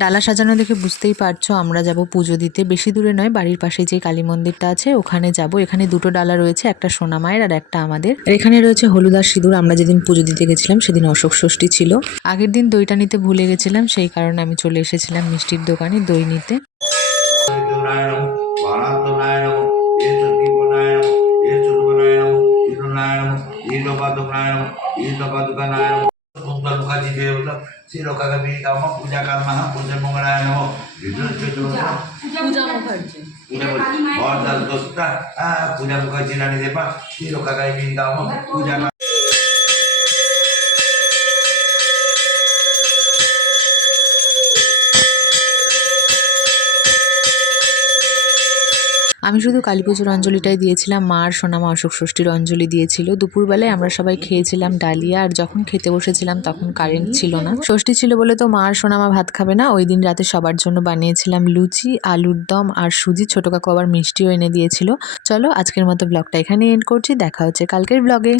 ডালা সাজানো দেখে বুঝতেই পারছো আমরা যাব পুজো দিতে। বেশি দূরে নয়, বাড়ির পাশে যে কালী মন্দিরটা আছে ওখানে যাব। এখানে দুটো ডালা রয়েছে, একটা সোনা মায়ের আর একটা আমাদের। আর এখানে রয়েছে হলুদ আর সিঁদুর। আমরা যেদিন পুজো দিতে গেছিলাম সেদিন অশোক ষষ্ঠী ছিল। আগের দিন দইটা নিতে ভুলে গেছিলাম, সেই কারণে আমি চলে এসেছিলাম মিষ্টির দোকানে দই নিতে। मुखाजी देवता श्री लोकागमी काम पूजा कर्म पूजा मंगलाय नमो पूजा मुखर्जी और दल दोस्ता पूजा मुखर्जी रानी देवा श्री लोकागमी काम पूजा। আমি শুধু কালী পুজোর অঞ্জলিটাই দিয়েছিলাম, মা আর সোনামা অশোক ষষ্ঠীর অঞ্জলি দিয়েছিল। দুপুরবেলায় আমরা সবাই খেয়েছিলাম ডালিয়া, আর যখন খেতে বসেছিলাম তখন কারেন্ট ছিল না। ষষ্ঠী ছিল বলে তো মা আর সোনামা ভাত খাবে না। ওই দিন রাতে সবার জন্য বানিয়েছিলাম লুচি, আলুর দম আর সুজি। ছোট কাকু আবার মিষ্টিও এনে দিয়েছিল। চলো আজকের মতো ব্লগটা এখানে এন্ড করছি, দেখা হচ্ছে কালকের ব্লগে।